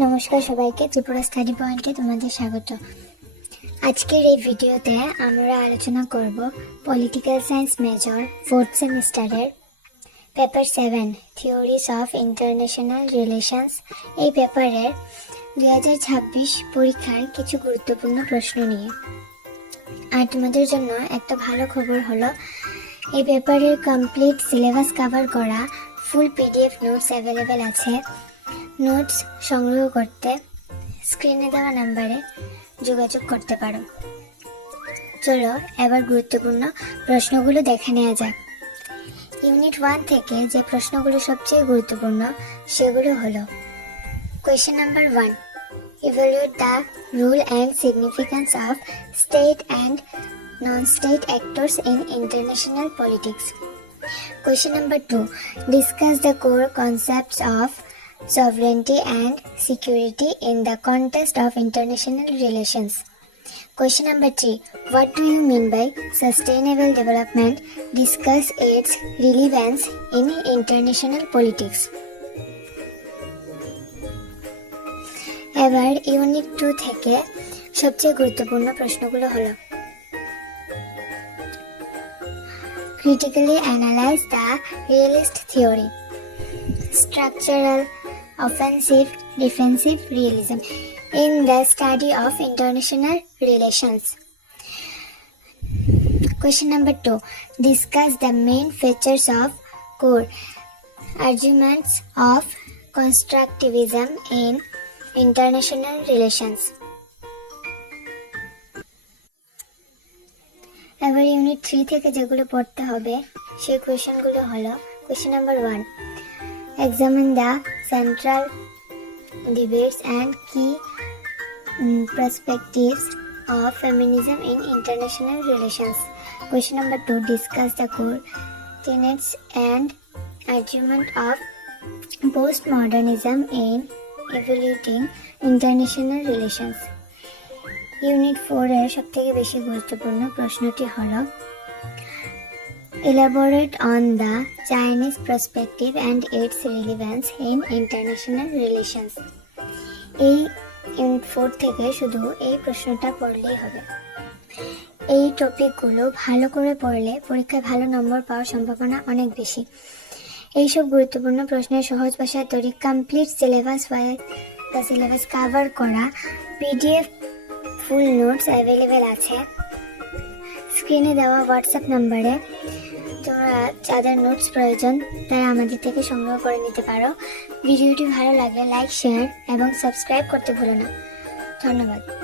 নমস্কার সবাইকে, ত্রিপুরা স্টাডি পয়েন্টে তোমাদের স্বাগত। আজকের এই ভিডিওতে আমরা আলোচনা করব পলিটিক্যাল সায়েন্স মেজর 4th সেমিস্টারের paper 7 theories of international relations. এই পেপারের 2026 পরীক্ষার কিছু গুরুত্বপূর্ণ প্রশ্ন নিয়ে। আর তোমাদের জন্য একটা ভালো খবর হলো, এই পেপারের কমপ্লিট সিলেবাস কভার করা ফুল পিডিএফ নোটস অ্যাভেলেবেল আছে। নোটস সংগ্রহ করতে স্ক্রিনে দেওয়া নাম্বারে যোগাযোগ করতে পারো। চলো এবার গুরুত্বপূর্ণ প্রশ্নগুলো দেখে নেওয়া যাক। ইউনিট 1 থেকে যে প্রশ্নগুলো সবচেয়ে গুরুত্বপূর্ণ সেগুলো হলো: question number 1, evaluate the role and significance of state and non-state actors in international politics. Question number 2, discuss the core concepts of sovereignty and security in the context of international relations. Question number 3, what do you mean by sustainable development? Discuss its relevance in international politics. এবার unit 2 থেকে সবচেয়ে গুরুত্বপূর্ণ প্রশ্নগুলো হলো: critically analyze the realist theory, structural, offensive, defensive realism in the study of international relations. Question number 2, discuss the main features of core arguments of constructivism in international relations. এবার unit 3 থেকে যেগুলো পড়তে হবে সেই কোয়েশ্চেনগুলো হলো: question number 1, examine the central debates and কি perspectives of feminism in international relations. Question number 2, discuss the core টেনেটস and argument of post modernism in evaluating international relations. Unit 4 এর সবথেকে বেশি গুরুত্বপূর্ণ প্রশ্নটি হলো: elaborate on the Chinese perspective and its relevance in international relations. এই unit 4 থেকে শুধু এই প্রশ্নটা পড়লেই হবে। এই টপিকগুলো ভালো করে পড়লে পরীক্ষায় ভালো নম্বর পাওয়ার সম্ভাবনা অনেক বেশি। এইসব গুরুত্বপূর্ণ প্রশ্নের সহজ ভাষায় তৈরি কমপ্লিট সিলেবাস কভার করা পিডিএফ ফুল নোটস অ্যাভেলেবেল আছে। স্ক্রিনে দেওয়া হোয়াটসঅ্যাপ নাম্বারে তোমরা যাদের নোটস প্রয়োজন তারা আমাদের থেকে সংগ্রহ করে নিতে পারো। ভিডিওটি ভালো লাগলে লাইক, শেয়ার এবং সাবস্ক্রাইব করতে ভুলো না। ধন্যবাদ।